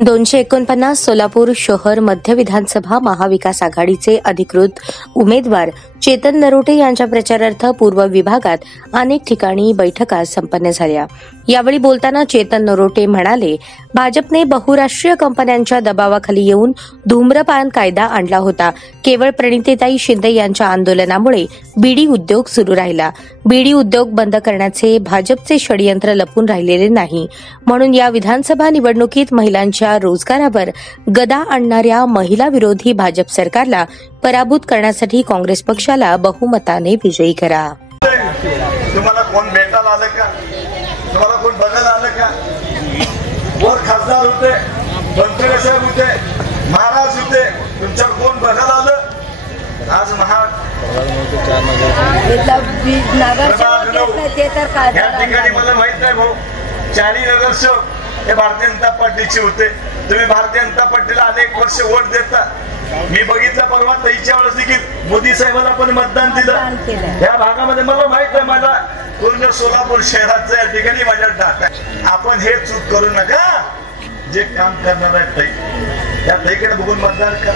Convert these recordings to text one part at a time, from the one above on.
249 सोलापूर शहर मध्य विधानसभा महाविकास आघाडीचे अधिकृत उमेदवार चेतन नरोटे यांच्या प्रचारार्थ पूर्व विभागात अनेक ठिकाणी बैठका संपन्न झाल्या। यावेळी बोलताना चेतन नरोटे म्हणाले, भाजपने बहुराष्ट्रीय कंपन्यांच्या दबावाखाली येऊन धूम्रपान कायदा आणला होता। केवळ प्रणितीताई शिंदे यांच्या आंदोलनामुळे बीडी उद्योग सुरू राहिला। बीडी उद्योग बंद करण्याचे भाजपचे षडयंत्र लपून राहिलेले नाही, म्हणून या विधानसभा निवडणुकीत महिलांच्या रोजगारावर गदा आणणाऱ्या महिला विरोधी भाजप सरकारला पराभूत करण्यासाठी काँग्रेस पक्षाला बहुमताने विजयी करा। तुम्हाला कोण भेटायला आलं का? तुम्हाला कोण बघायला आलं का? वर खासदार होते, मंत्री साहेब होते, महाराज होते, तुमच्यावर कोण बघायला आलं? आज या ठिकाणी मला माहित नाही भाऊ, 4 नगरसेवक हे भारतीय जनता पार्टीचे होते। तुम्ही भारतीय जनता पार्टीला अनेक वर्ष वोट देता। मी बघितलं परवा ताईच्या वेळेस देखील मोदी साहेबांना पण मतदान दिलं। या भागामध्ये मला माहित आहे, माझा पूर्ण सोलापूर शहराचं या ठिकाणी माझ्या टाक। आपण हे चूक करू नका। जे काम करणार आहेत ताई, त्या ताईकडे बघून मतदान करा।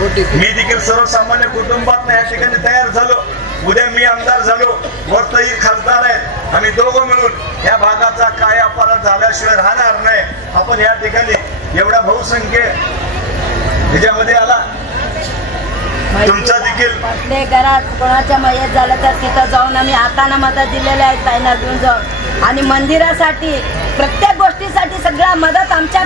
मी देखील सर्वसामान्य कुटुंबात या ठिकाणी तयार झालो। उद्या मी आमदार झालो, वरतही खासदार आहेत। आम्ही दोघं मिळून या भागाचा कायापालट झाल्याशिवाय राहणार नाही। आपण या ठिकाणी एवढा बहुसंख्य ह्याच्यामध्ये आला, तुमचा देखील घरात कोणाच्या मयत झालं तर तिथं जाऊन आम्ही हाताने मदत दिलेले आहेत, ताईंना घेऊन जाऊन, आणि मंदिरासाठी प्रत्येक गोष्टीसाठी सगळ्या मदत आमच्या